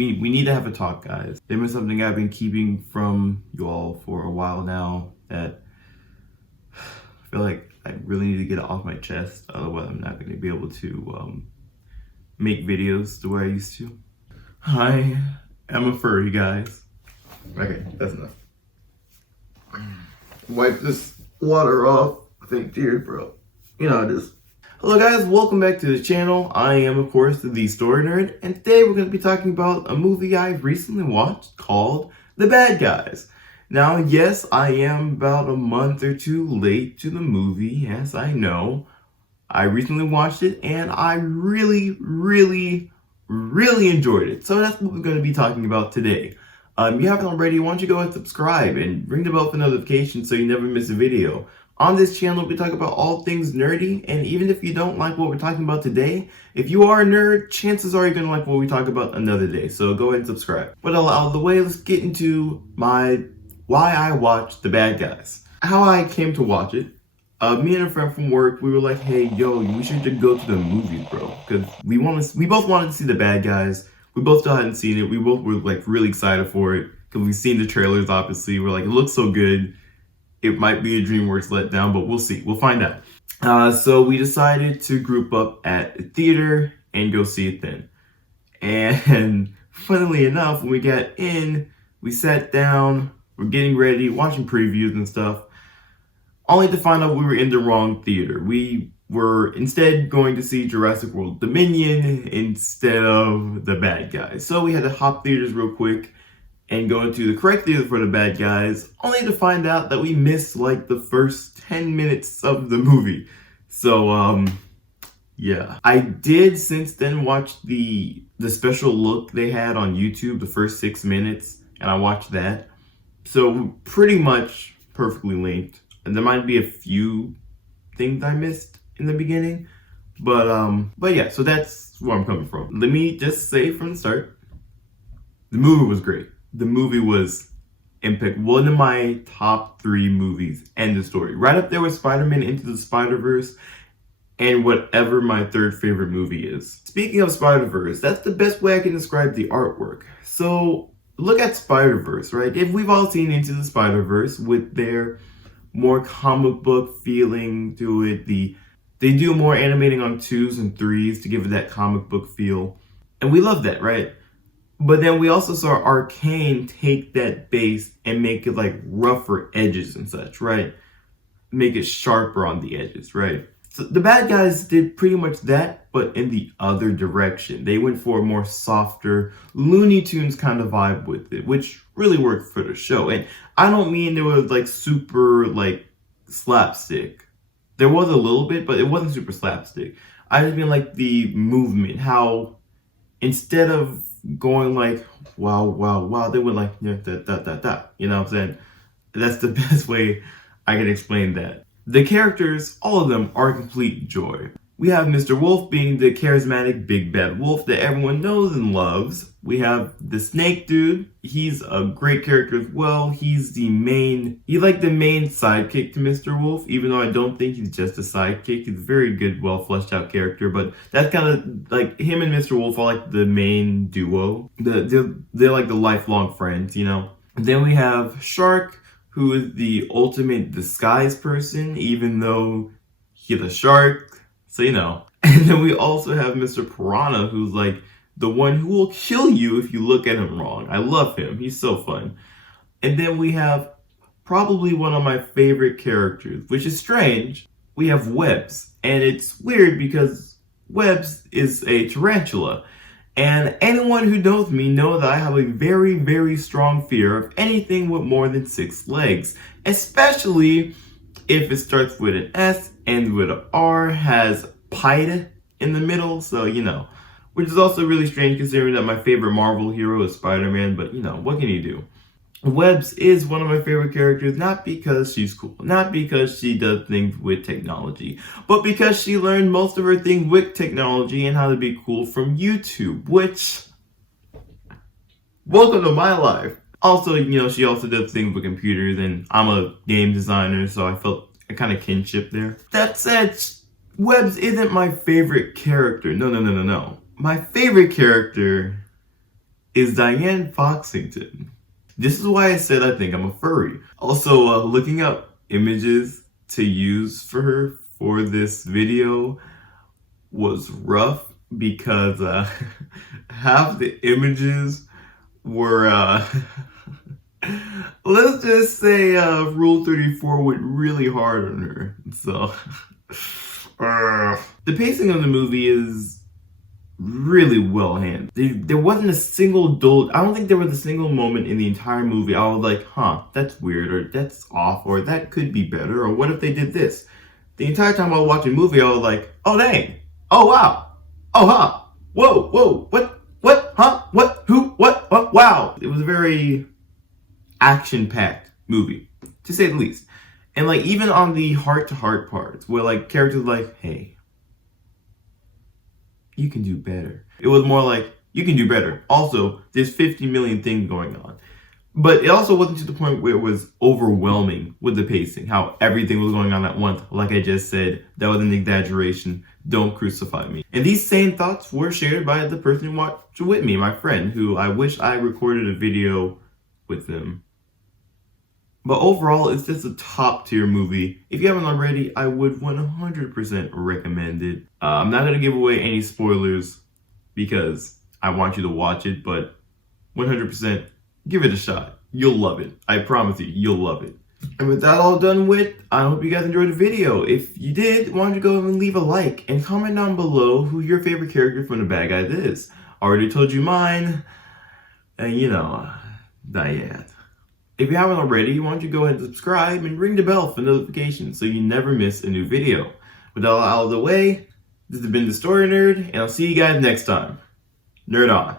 we need to have a talk, guys. There's been something I've been keeping from you all for a while now that I feel like I really need to get it off my chest. Otherwise, I'm not going to be able to make videos the way I used to. I am a furry, guys. Okay, that's enough. Wipe this water off. Thank dear, bro. You know how it is. Hello guys, welcome back to the channel. I am of course the Story Nerd, and today we're going to be talking about a movie I recently watched called The Bad Guys. Now yes, I am about a month or two late to the movie, yes I know. I recently watched it and I really enjoyed it. So that's what we're going to be talking about today. If you haven't already, why don't you go and subscribe and ring the bell for notifications so you never miss a video. On this channel, we talk about all things nerdy, and even if you don't like what we're talking about today, if you are a nerd, chances are you're going to like what we talk about another day, so go ahead and subscribe. But out of the way, let's get into why I watched The Bad Guys. How I came to watch it. Me and a friend from work, we were like, hey, yo, we should just go to the movies, bro, because we both wanted to see The Bad Guys. We both still hadn't seen it. We both were like really excited for it, because we've seen the trailers, obviously. We're like, it looks so good. It might be a DreamWorks letdown, but we'll see. We'll find out. So we decided to group up at a theater and go see it then. And funnily enough, when we got in, we sat down, we're getting ready, watching previews and stuff, only to find out we were in the wrong theater. We were instead going to see Jurassic World Dominion instead of The Bad Guys. So we had to hop theaters real quick and go into the correct theater for The Bad Guys, only to find out that we missed like the first 10 minutes of the movie. So, yeah. I did since then watch the special look they had on YouTube, the first 6 minutes, and I watched that. So pretty much perfectly linked. And there might be a few things I missed in the beginning, but yeah, so that's where I'm coming from. Let me just say from the start, the movie was great. The movie was impeccable. One of my top 3 movies, end of story. Right up there with Spider-Man Into the Spider-Verse and whatever my 3rd favorite movie is. Speaking of Spider-Verse, that's the best way I can describe the artwork. So look at Spider-Verse, right? If we've all seen Into the Spider-Verse with their more comic book feeling to it, they do more animating on 2s and 3s to give it that comic book feel. And we love that, right? But then we also saw Arcane take that base and make it like rougher edges and such, right? Make it sharper on the edges, right? So The Bad Guys did pretty much that, but in the other direction. They went for a more softer Looney Tunes kind of vibe with it, which really worked for the show. And I don't mean there was like super like slapstick. There was a little bit, but it wasn't super slapstick. I just mean like the movement, how instead of going like wow, they went like yeah, da. You know what I'm saying? That's the best way I can explain that. The characters, all of them, are complete joy. We have Mr. Wolf being the charismatic big bad wolf that everyone knows and loves. We have the snake dude. He's a great character as well. He's like the main sidekick to Mr. Wolf, even though I don't think he's just a sidekick. He's a very good, well fleshed out character, but that's kind of like him and Mr. Wolf are like the main duo. They're like the lifelong friends, you know? And then we have Shark, who is the ultimate disguise person, even though he's a shark. So, you know. And then we also have Mr. Piranha, who's like the one who will kill you if you look at him wrong. I love him. He's so fun. And then we have probably one of my favorite characters, which is strange. We have Webs. And it's weird because Webs is a tarantula. And anyone who knows me knows that I have a very strong fear of anything with more than 6 legs. Especially if it starts with an S, ends with an R, has Pied in the middle, so you know. Which is also really strange considering that my favorite Marvel hero is Spider-Man, but you know, what can you do? Webs is one of my favorite characters, not because she's cool, not because she does things with technology, but because she learned most of her things with technology and how to be cool from YouTube, which, welcome to my life. Also, you know, she also does things with computers, and I'm a game designer, so I felt a kind of kinship there. That said, Webs isn't my favorite character. No. My favorite character is Diane Foxington. This is why I said I think I'm a furry. Also, looking up images to use for her for this video was rough because half the images were, let's just say Rule 34 went really hard on her. So, the pacing of the movie is really well handled. There wasn't a single dull. I don't think there was a single moment in the entire movie I was like, huh, that's weird, or that's off, or that could be better, or what if they did this? The entire time I was watching the movie, I was like, oh dang, oh wow, oh huh, whoa, what, huh, what, who, what, wow. It was a very action-packed movie, to say the least. And like even on the heart-to-heart parts, where like characters like, hey, you can do better. It was more like, you can do better. Also, there's 50 million things going on. But it also wasn't to the point where it was overwhelming with the pacing, how everything was going on at once. Like I just said, that was an exaggeration. Don't crucify me. And these same thoughts were shared by the person who watched with me, my friend, who I wish I recorded a video with them. But overall, it's just a top tier movie. If you haven't already, I would 100% recommend it. I'm not going to give away any spoilers because I want you to watch it, but 100% give it a shot. You'll love it. I promise you, you'll love it. And with that all done with, I hope you guys enjoyed the video. If you did, why don't you go and leave a like and comment down below who your favorite character from The Bad Guys is. I already told you mine, and you know, Diane. If you haven't already, why don't you go ahead and subscribe and ring the bell for notifications so you never miss a new video. With all out of the way, this has been the Story Nerd, and I'll see you guys next time. Nerd on.